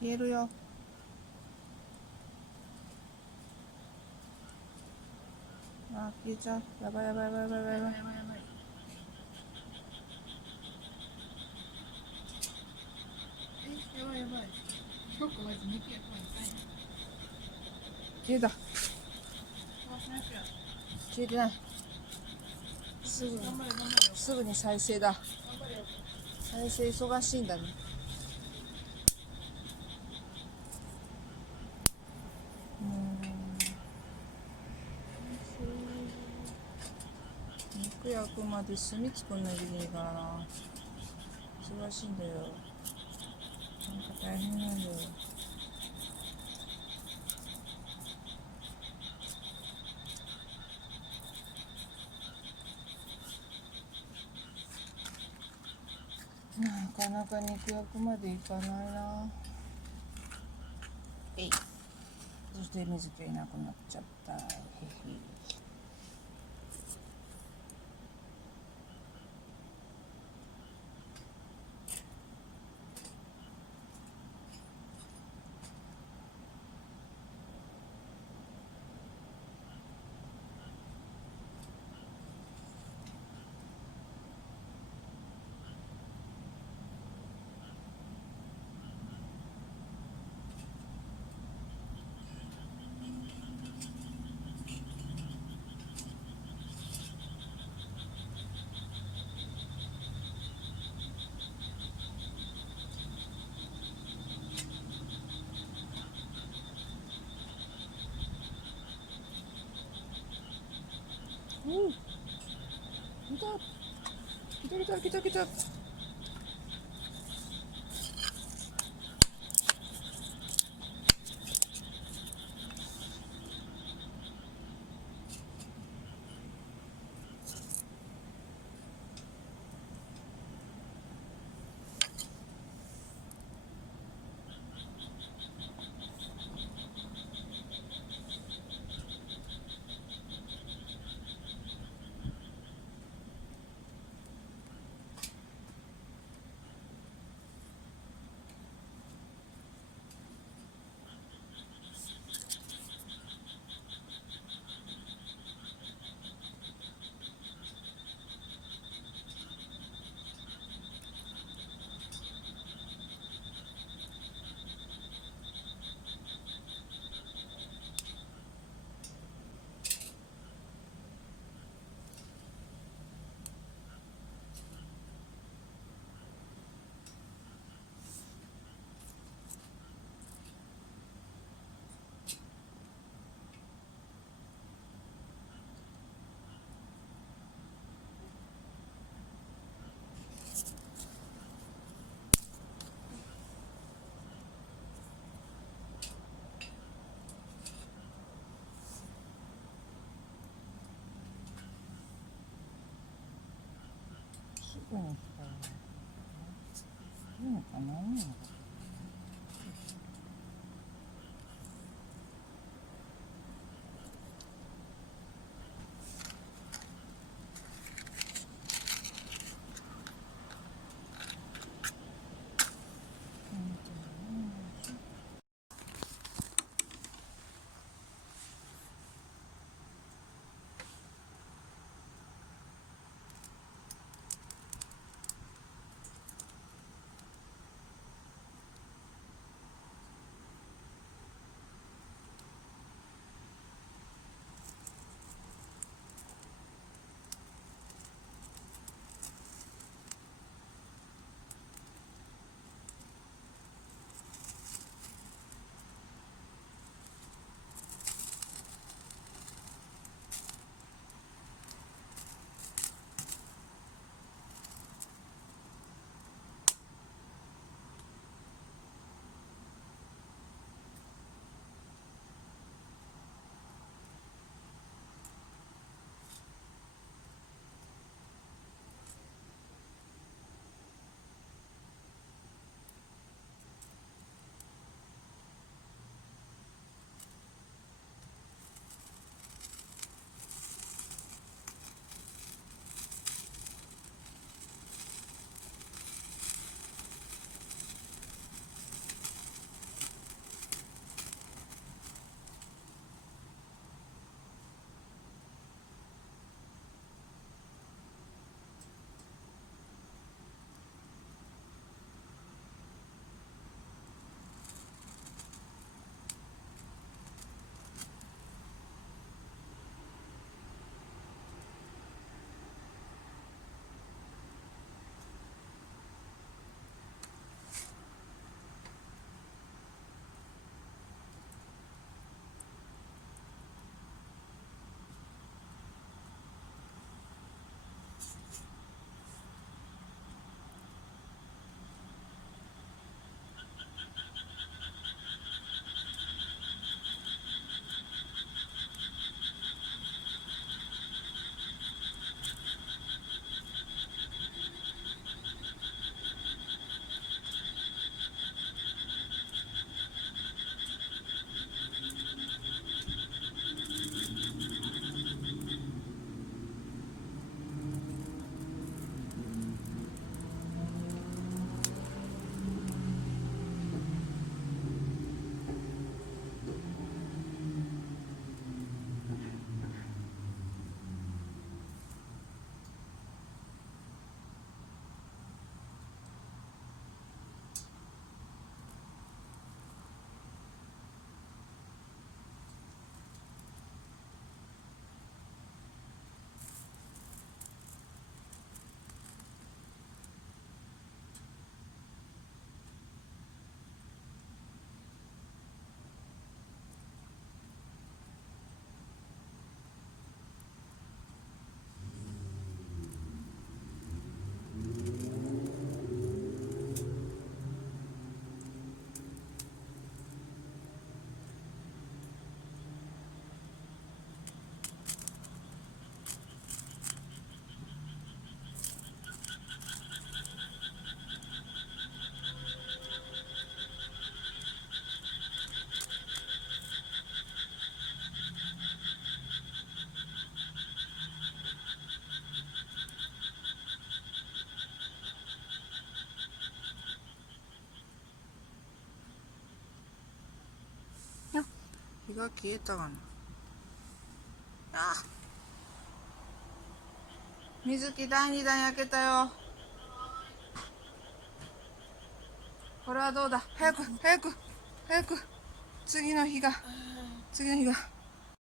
消えるよ。あ、消えちゃう。やばいやばいやばいやばいやばいやばい。やばいやばい。僕は肉やばい。消えた。消えてない。すぐに再生だ。再生忙しいんだね。肉焼くまで炭作んないといけないからな。忙しいんだよ。なんか大変なんだよ。なかなか肉焼くまでいかないな。えい。そして水気いなくなっちゃった。へへ。おう。来た。来た来た来た来た。すぐに来たよ。いいのかな。火が消えたがな。あ、水木第2弾焼けたよ。これはどうだ。早く早く早く。次の日が